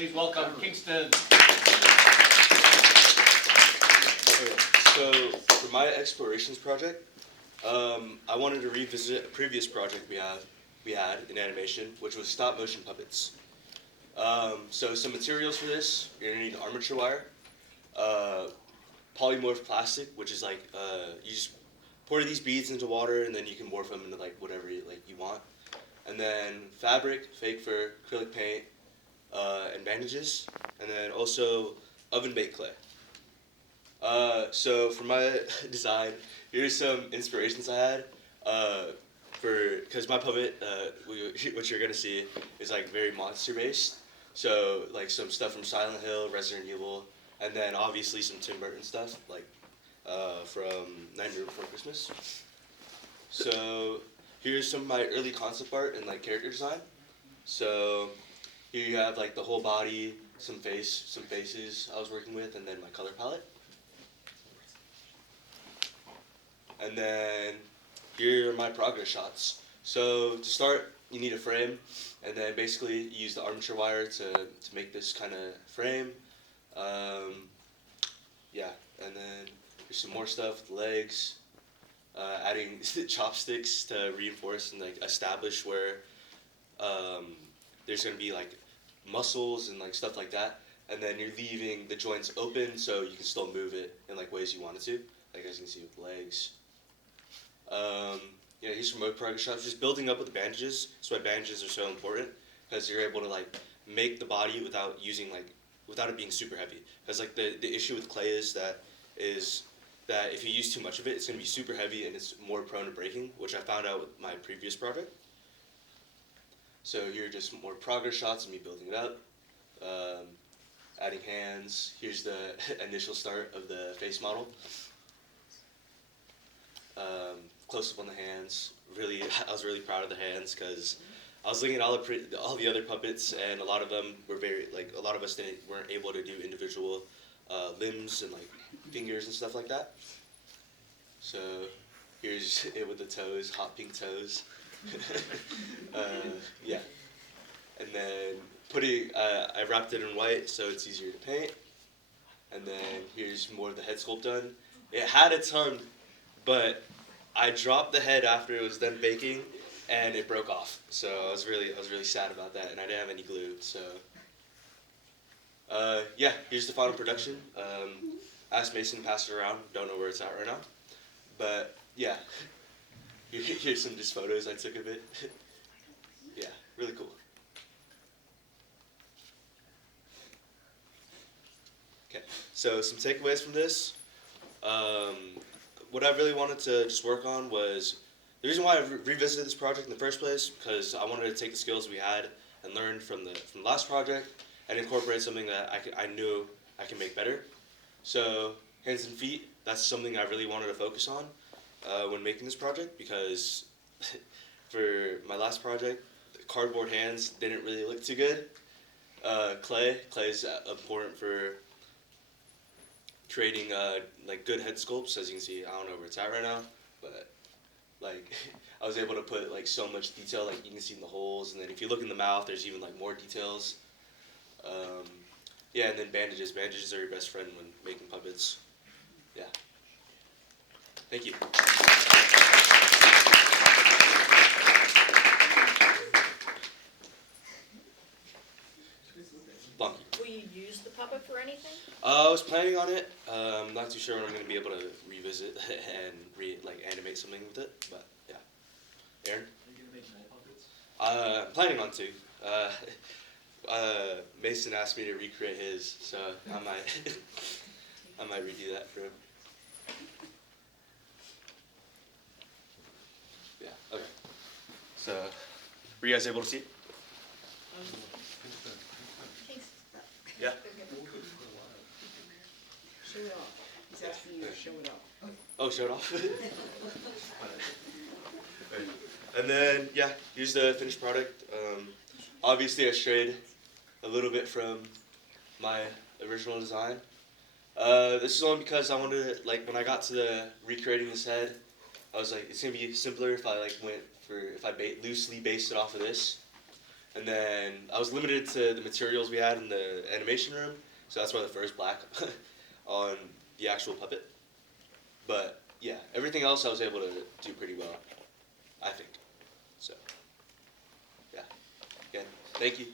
Please welcome Kingston. Okay, so for my explorations project, I wanted to revisit a previous project we had in animation, which was stop motion puppets. So some materials for this, you're gonna need armature wire, polymorph plastic, which is like you just pour these beads into water and then you can morph them into like whatever you want. And then fabric, fake fur, acrylic paint, and bandages, and then also oven baked clay. So for my design, here's some inspirations I had. Because my puppet, what you're gonna see, is like very monster based. So like some stuff from Silent Hill, Resident Evil, and then obviously some Tim Burton stuff like from Nightmare Before Christmas. So here's some of my early concept art and like character design. So here you have like the whole body, some faces I was working with, and then my color palette. And then here are my progress shots. So to start, you need a frame, and then basically you use the armature wire to make this kind of frame. Yeah, and then there's some more stuff, legs, adding chopsticks to reinforce and like establish where there's gonna be like muscles and like stuff like that. And then you're leaving the joints open so you can still move it in like ways you want it to, like as you can see with legs. Yeah, here's some more progress shots. Just building up with the bandages. That's why bandages are so important, because you're able to like make the body without it being super heavy. Because like the issue with clay is that if you use too much of it, it's gonna be super heavy and it's more prone to breaking, which I found out with my previous project. So here are just more progress shots of me building it up, adding hands. Here's the initial start of the face model. Close up on the hands. Really, I was really proud of the hands because I was looking at all the other puppets, and a lot of them were a lot of us weren't able to do individual limbs and like fingers and stuff like that. So here's it with the toes, hot pink toes. Yeah, and then I wrapped it in white so it's easier to paint. And then here's more of the head sculpt done. It had a tongue, but I dropped the head after it was done baking, and it broke off. So I was really sad about that, and I didn't have any glue. So yeah, here's the final production. Asked Mason to pass it around. Don't know where it's at right now, but yeah, here's some just photos I took of it. Yeah, really cool. Okay, so some takeaways from this. What I really wanted to just work on was the reason why I revisited this project in the first place, because I wanted to take the skills we had and learned from the last project and incorporate something that I knew I can make better. So hands and feet, that's something I really wanted to focus on when making this project, because for my last project, the cardboard hands didn't really look too good. Clay is important for creating like good head sculpts. As you can see, I don't know where it's at right now, but like I was able to put like so much detail, like you can see in the holes, and then if you look in the mouth, there's even like more details. Yeah, and then bandages. Bandages are your best friend when making puppets. Yeah. Thank you. Blonky. Will you use the puppet for anything? I was planning on it. I'm not too sure when I'm going to be able to revisit and animate something with it, but yeah. Aaron? Are you going to make more puppets? I'm planning on to. Mason asked me to recreate his, so I might redo that for him. Yeah. Okay. So, were you guys able to see? Thanks. Yeah. Show it off. He's asking you to show it off. Oh, show it off. And then, yeah, here's the finished product. Obviously, I strayed a little bit from my original design. This is only because I wanted to, like, when I got to the recreating this head, I was like, it's gonna be simpler if I loosely based it off of this. And then I was limited to the materials we had in the animation room, so that's why the fur is black on the actual puppet. But yeah, everything else I was able to do pretty well, I think. So yeah, again, thank you.